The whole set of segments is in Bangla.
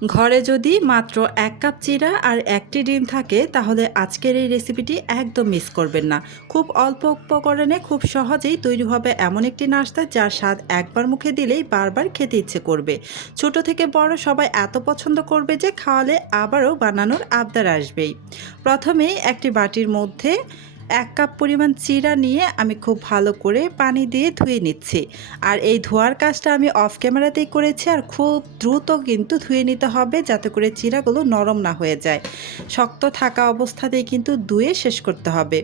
ঘরে যদি মাত্র ১ কাপ চিড়া আর ১টি ডিম থাকে তাহলে আজকের এই রেসিপিটি একদম মিস করবেন না। খুব অল্প উপকরণে খুব সহজেই তৈরি হবে এমন একটি নাস্তা যার স্বাদ একবার মুখে দিলেই বারবার খেতে ইচ্ছে করবে। ছোট থেকে বড় সবাই এত পছন্দ করবে যে খাওয়ালে আবারও বানানোর আবদার আসবেই। প্রথমেই একটি বাটির মধ্যে ১ কাপ পরিমাণ চিড়া নিয়ে আমি খুব ভালো করে পানি দিয়ে ধুয়ে নিচ্ছি। আর এই ধোয়ার কাজটা আমি অফ ক্যামেরাতেই করেছি, আর খুব দ্রুত কিন্তু ধুয়ে নিতে হবে যাতে করে চিড়াগুলো নরম না হয়ে যায়। শক্ত থাকা অবস্থাতেই কিন্তু ধুয়ে শেষ করতে হবে।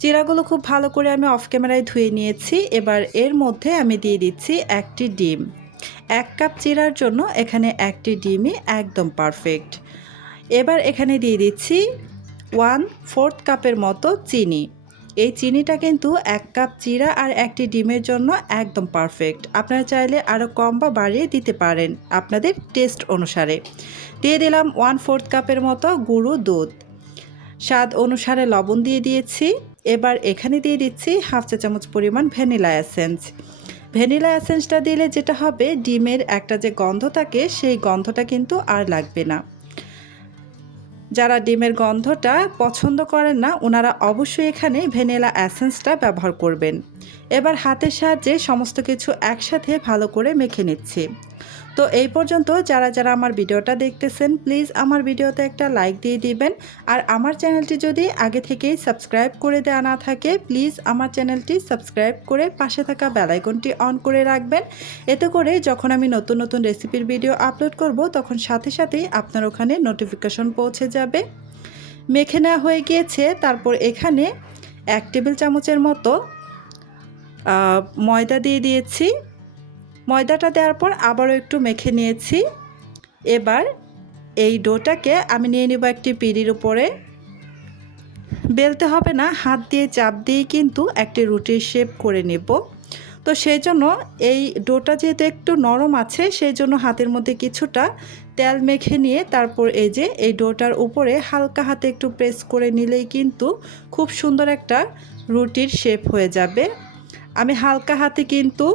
চিড়াগুলো খুব ভালো করে আমি অফ ক্যামেরায় ধুয়ে নিয়েছি। এবার এর মধ্যে আমি দিয়ে দিচ্ছি একটি ডিম। ১ কাপ চিড়ার জন্য এখানে একটি ডিমই একদম পারফেক্ট। এবার এখানে দিয়ে দিচ্ছি 1/4 কাপের মতো চিনি। এই চিনিটা কিন্তু ১ কাপ চিড়া আর একটি ডিমের জন্য একদম পারফেক্ট। আপনারা চাইলে আরও কম বা বাড়িয়ে দিতে পারেন আপনাদের টেস্ট অনুসারে। দিয়ে দিলাম 1/4 কাপের মতো গুঁড়ো দুধ। স্বাদ অনুসারে লবণ দিয়ে দিয়েছি। এবার এখানে দিয়ে দিচ্ছি 1/2 চা চামচ পরিমাণ ভ্যানিলা এসেন্স। ভ্যানিলা এসেন্সটা দিলে যেটা হবে, ডিমের একটা যে গন্ধ থাকে সেই গন্ধটা কিন্তু আর লাগবে না। যারা ডিমের গন্ধটা পছন্দ করেন না ওনারা অবশ্যই এখানে ভ্যানিলা এসেন্সটা ব্যবহার করবেন। এবার হাতের সাহায্যে সমস্ত কিছু একসাথে ভালো করে মেখে নিচ্ছি। তো এই পর্যন্ত যারা যারা আমার ভিডিওটা দেখতেছেন প্লিজ আমার ভিডিওতে একটা লাইক দিয়ে দিবেন। আর আমার চ্যানেলটি যদি আগে থেকেই সাবস্ক্রাইব করে দেওয়া না থাকে প্লিজ আমার চ্যানেলটি সাবস্ক্রাইব করে পাশে থাকা বেল আইকনটি অন করে রাখবেন। এতে করে যখন আমি নতুন নতুন রেসিপির ভিডিও আপলোড করব তখন সাথে সাথেই আপনার ওখানে নোটিফিকেশন পৌঁছে যাবে। মেখে নেওয়া হয়ে গিয়েছে। তারপর এখানে 1 টেবিল চামচের মতো ময়দা দিয়ে দিয়েছি। ময়দাটা দেওয়ার পর আবারও একটু মেখে নিয়েছি। এবার এই ডোটাকে আমি নিয়ে নেব একটি পিঁড়ির উপরে। বেলতে হবে না, হাত দিয়ে চাপ দিয়ে কিন্তু একটি রুটির শেপ করে নেব। তো সেই জন্য এই ডোটা যেহেতু একটু নরম আছে সেই জন্য হাতের মধ্যে কিছুটা তেল মেখে নিয়ে তারপর এই যে এই ডোটার উপরে হালকা হাতে একটু প্রেস করে নিলেই কিন্তু খুব সুন্দর একটা রুটির শেপ হয়ে যাবে। আমি হালকা হাতে কিন্তু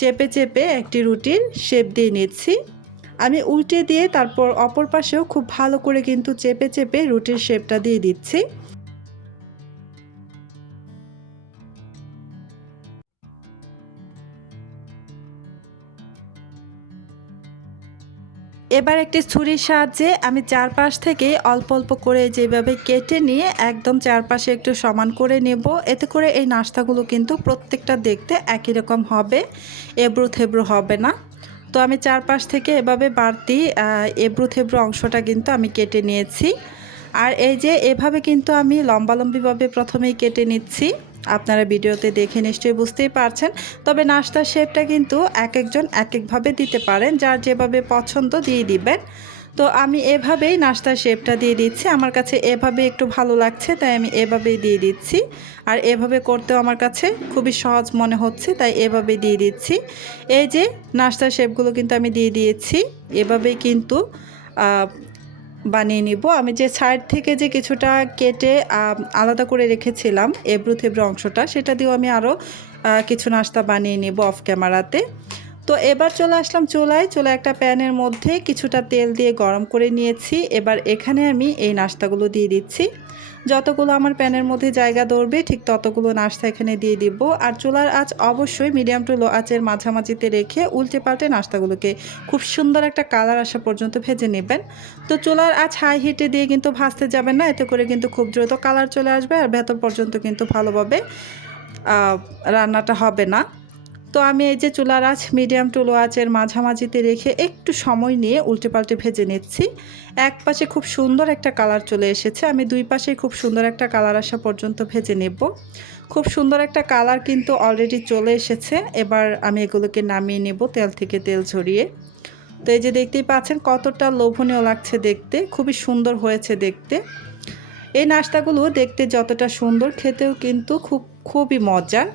চেপে চেপে একটি রুটির শেপ দিয়ে নিচ্ছি। আমি উল্টে দিয়ে তারপর অপর পাশেও খুব ভালো করে কিন্তু চেপে চেপে রুটির শেপটা দিয়ে দিচ্ছি। এবার একটি ছুরির সাহায্যে আমি চারপাশ থেকে অল্প অল্প করে যেভাবে কেটে নিয়ে একদম চারপাশে একটু সমান করে নেব। এতে করে এই নাস্তাগুলো কিন্তু প্রত্যেকটা দেখতে একই রকম হবে, এবড়ো থেবড়ো হবে না। তো আমি চারপাশ থেকে এভাবে বাড়তি এবড়ো থেবড়ো অংশটা কিন্তু আমি কেটে নিয়েছি। আর এই যে এভাবে কিন্তু আমি লম্বালম্বিভাবে প্রথমেই কেটে নিচ্ছি। আপনারা ভিডিওতে দেখে নিশ্চয়ই বুঝতেই পারছেন। তবে নাস্তার শেপটা কিন্তু এক একজন এক একভাবে দিতে পারেন, যার যেভাবে পছন্দ দিয়ে দিবেন। তো আমি এভাবেই নাস্তার শেপটা দিয়ে দিচ্ছি। আমার কাছে এভাবে একটু ভালো লাগছে তাই আমি এভাবেই দিয়ে দিচ্ছি। আর এভাবে করতেও আমার কাছে খুবই সহজ মনে হচ্ছে তাই এভাবে দিয়ে দিচ্ছি। এই যে নাস্তার শেপগুলো কিন্তু আমি দিয়ে দিয়েছি। এভাবেই কিন্তু বানিয়ে নিব। আমি যে সাইড থেকে যে কিছুটা কেটে আলাদা করে রেখেছিলাম এবড়ো থেবড়ো অংশটা, সেটা দিয়েও আমি আরও কিছু নাস্তা বানিয়ে নেব অফ ক্যামেরাতে। তো এবার চলে আসলাম চুলায় একটা প্যানের মধ্যে কিছুটা তেল দিয়ে গরম করে নিয়েছি। এবার এখানে আমি এই নাস্তাগুলো দিয়ে দিচ্ছি। যতগুলো আমার প্যানের মধ্যে জায়গা ধরবে ঠিক ততগুলো নাস্তা এখানে দিয়ে দিব। আর চুলার আঁচ অবশ্যই মিডিয়াম টু লো আঁচের মাঝামাঝিতে রেখে উল্টে পাল্টে নাস্তাগুলোকে খুব সুন্দর একটা কালার আসা পর্যন্ত ভেজে নেবেন। তো চুলার আঁচ হাই হিটে দিয়ে কিন্তু ভাজতে যাবেন না, এতে করে কিন্তু খুব দ্রুত কালার চলে আসবে আর ভেতর পর্যন্ত কিন্তু ভালোভাবে রান্নাটা হবে না। তো আমি এই যে চুলার আঁচ মিডিয়াম টু লো আঁচের মাঝামাঝিতে রেখে একটু সময় নিয়ে উল্টে পাল্টে ভেজে নিচ্ছি। এক পাশে খুব সুন্দর একটা কালার চলে এসেছে, আমি দুই পাশে খুব সুন্দর একটা কালার আসা পর্যন্ত ভেজে নেব। খুব সুন্দর একটা কালার কিন্তু অলরেডি চলে এসেছে। এবার আমি এগুলোকে নামিয়ে নেব তেল থেকে তেল ঝরিয়ে। তো এই যে দেখতেই পাচ্ছেন কতটা লোভনীয় লাগছে দেখতে, খুবই সুন্দর হয়েছে দেখতে। এই নাস্তাগুলো দেখতে যতটা সুন্দর খেতেও কিন্তু খুবই মজার।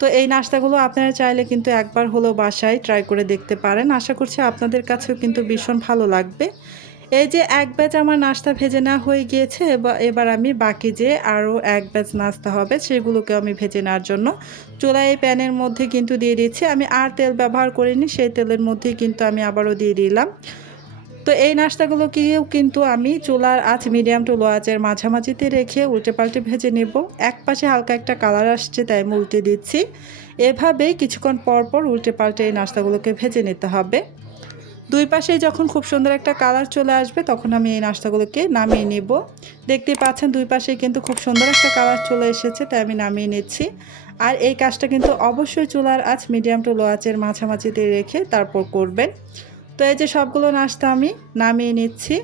তো এই নাস্তাগুলো আপনারা চাইলে কিন্তু একবার হলেও বাসায় ট্রাই করে দেখতে পারেন। আশা করছি আপনাদের কাছেও কিন্তু ভীষণ ভালো লাগবে। এই যে এক ব্যাচ আমার নাস্তা ভেজে নেওয়া হয়ে গিয়েছে, এবার আমি বাকি যে আরও এক ব্যাচ নাস্তা হবে সেগুলোকে আমি ভেজে নেওয়ার জন্য চুলায় প্যানের মধ্যে কিন্তু দিয়ে দিচ্ছি। আমি আর তেল ব্যবহার করিনি, সেই তেলের মধ্যেই কিন্তু আমি আবারও দিয়ে দিলাম। তো এই নাস্তাগুলোকেও কিন্তু আমি চুলার আঁচ মিডিয়াম টু লো আঁচের মাঝামাঝিতে রেখে উল্টে পাল্টে ভেজে নেব। এক পাশে হালকা একটা কালার আসছে তাই আমি উল্টে দিচ্ছি। এভাবেই কিছুক্ষণ পর পর উল্টে পাল্টে এই নাস্তাগুলোকে ভেজে নিতে হবে। দুই পাশেই যখন খুব সুন্দর একটা কালার চলে আসবে তখন আমি এই নাস্তাগুলোকে নামিয়ে নেব। দেখতেই পাচ্ছেন দুই পাশেই কিন্তু খুব সুন্দর একটা কালার চলে এসেছে, তাই আমি নামিয়ে নিচ্ছি। আর এই কাজটা কিন্তু অবশ্যই চুলার আঁচ মিডিয়াম টু লো আঁচের মাঝামাঝিতে রেখে তারপর করবেন। তো এই যে সবগুলো নাস্তা আমি নামিয়ে নিচ্ছি।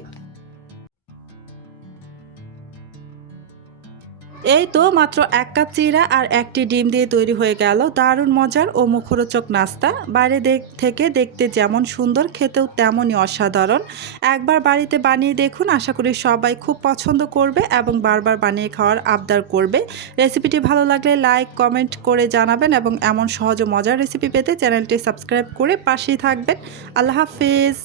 এই তো মাত্র 1 কাপ চিড়া আর 1টি ডিম দিয়ে তৈরি হয়ে গেল দারুণ মজার ও মুখরোচক নাস্তা। বাইরে থেকে দেখতে যেমন সুন্দর, খেতেও তেমনই অসাধারণ। একবার বাড়িতে বানিয়ে দেখুন, আশা করি সবাই খুব পছন্দ করবে এবং বারবার বানিয়ে খাওয়ার আবদার করবে। রেসিপিটি ভালো লাগলে লাইক কমেন্ট করে জানাবেন এবং এমন সহজ ও মজার রেসিপি পেতে চ্যানেলটি সাবস্ক্রাইব করে পাশেই থাকবেন। আল্লাহ হাফেজ।